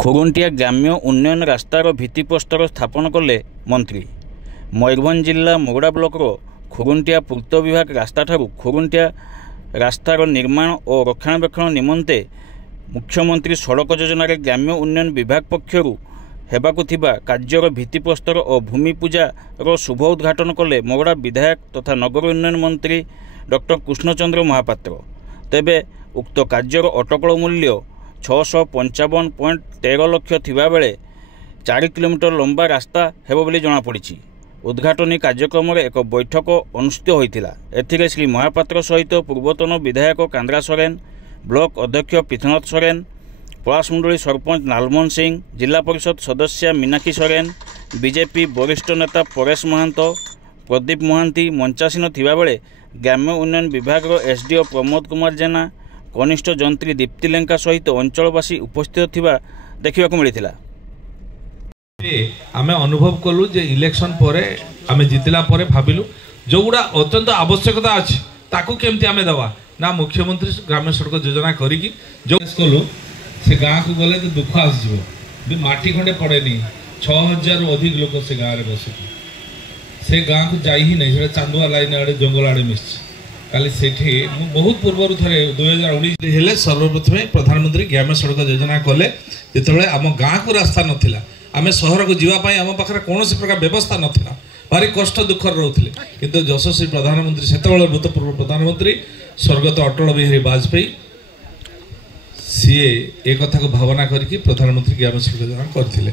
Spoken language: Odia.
ଖୁରୁଣ୍ଟିଆ ଗ୍ରାମ୍ୟ ଉନ୍ନୟନ ରାସ୍ତାର ଭିତ୍ତିପ୍ରସ୍ତର ସ୍ଥାପନ କଲେ ମନ୍ତ୍ରୀ। ମୟୂରଭଞ୍ଜ ଜିଲ୍ଲା ମୋଗଡ଼ା ବ୍ଲକର ଖୁରୁଣ୍ଟିଆ ପୂର୍ତ୍ତ ବିଭାଗ ରାସ୍ତାଠାରୁ ଖୁରୁଣ୍ଟିଆ ରାସ୍ତାର ନିର୍ମାଣ ଓ ରକ୍ଷଣାବେକ୍ଷଣ ନିମନ୍ତେ ମୁଖ୍ୟମନ୍ତ୍ରୀ ସଡ଼କ ଯୋଜନାରେ ଗ୍ରାମ୍ୟ ଉନ୍ନୟନ ବିଭାଗ ପକ୍ଷରୁ ହେବାକୁ ଥିବା କାର୍ଯ୍ୟର ଭିତ୍ତିପ୍ରସ୍ତର ଓ ଭୂମି ପୂଜାର ଶୁଭ ଉଦ୍ଘାଟନ କଲେ ମୋଗଡ଼ା ବିଧାୟକ ତଥା ନଗର ଉନ୍ନୟନ ମନ୍ତ୍ରୀ ଡକ୍ଟର କୃଷ୍ଣଚନ୍ଦ୍ର ମହାପାତ୍ର। ତେବେ ଉକ୍ତ କାର୍ଯ୍ୟର ଅଟକଳ ମୂଲ୍ୟ 655.13 ଲକ୍ଷ ଥିବାବେଳେ 4 କିଲୋମିଟର ଲମ୍ବା ରାସ୍ତା ହେବ ବୋଲି ଜଣାପଡ଼ିଛି। ଉଦ୍ଘାଟନୀ କାର୍ଯ୍ୟକ୍ରମରେ ଏକ ବୈଠକ ଅନୁଷ୍ଠିତ ହୋଇଥିଲା। ଏଥିରେ ଶ୍ରୀ ମହାପାତ୍ର ସହିତ ପୂର୍ବତନ ବିଧାୟକ କାନ୍ଦ୍ରା ସୋରେନ, ବ୍ଲକ ଅଧ୍ୟକ୍ଷ ପୀଥନାଥ ସୋରେନ, ପଳାଶମୁଣ୍ଡଳି ସରପଞ୍ଚ ନାଲମୋହନ ସିଂ, ଜିଲ୍ଲା ପରିଷଦ ସଦସ୍ୟା ମୀନାକ୍ଷୀ ସୋରେନ, ବିଜେପି ବରିଷ୍ଠ ନେତା ପରେଶ ମହାନ୍ତ, ପ୍ରଦୀପ ମହାନ୍ତି ମଞ୍ଚାସୀନ ଥିବାବେଳେ ଗ୍ରାମ୍ୟ ଉନ୍ନୟନ ବିଭାଗର ଏସଡିଓ ପ୍ରମୋଦ କୁମାର ଜେନା, କନିଷ୍ଠ ଯନ୍ତ୍ରୀ ଦୀପ୍ତି ଲେଙ୍କା ସହିତ ଅଞ୍ଚଳବାସୀ ଉପସ୍ଥିତ ଥିବା ଦେଖିବାକୁ ମିଳିଥିଲା। आमे अनुभव कलु जे इलेक्शन परे आमे जितला परे भाबिलु जोगुडा अत्यंत आवश्यकता अछि ताकू केमती आमे दवा ना मुख्यमंत्री ग्राम्य सड़क योजना करिकी जो कलु से गाँ को गले तो दुख आस जीवो भी माटी खंडे पड़ेनी 6000 अधिक लोक से गाँ रे बसे से गाँ को जाई ही नहीं से चांदुआ लाइन आड़े जंगल आड़े मिस काली सेठी बहुत पूर्व थरे 2019 हेले सर्वप्रथम प्रधानमंत्री ग्राम्य सड़क योजना कले जेतबेले आम गाँ को रास्ता नथिला आमे सहर को जीवाई आम पाखे कौन प्रकार व्यवस्था नाला भारी कष्ट दुखर रोले किंतु यशस्वी प्रधानमंत्री से भूतपूर्व प्रधानमंत्री स्वर्गत अटल बिहारी वाजपेयी सी ए कथा को भावना करके प्रधानमंत्री ग्राम्य सड़क योजना करते।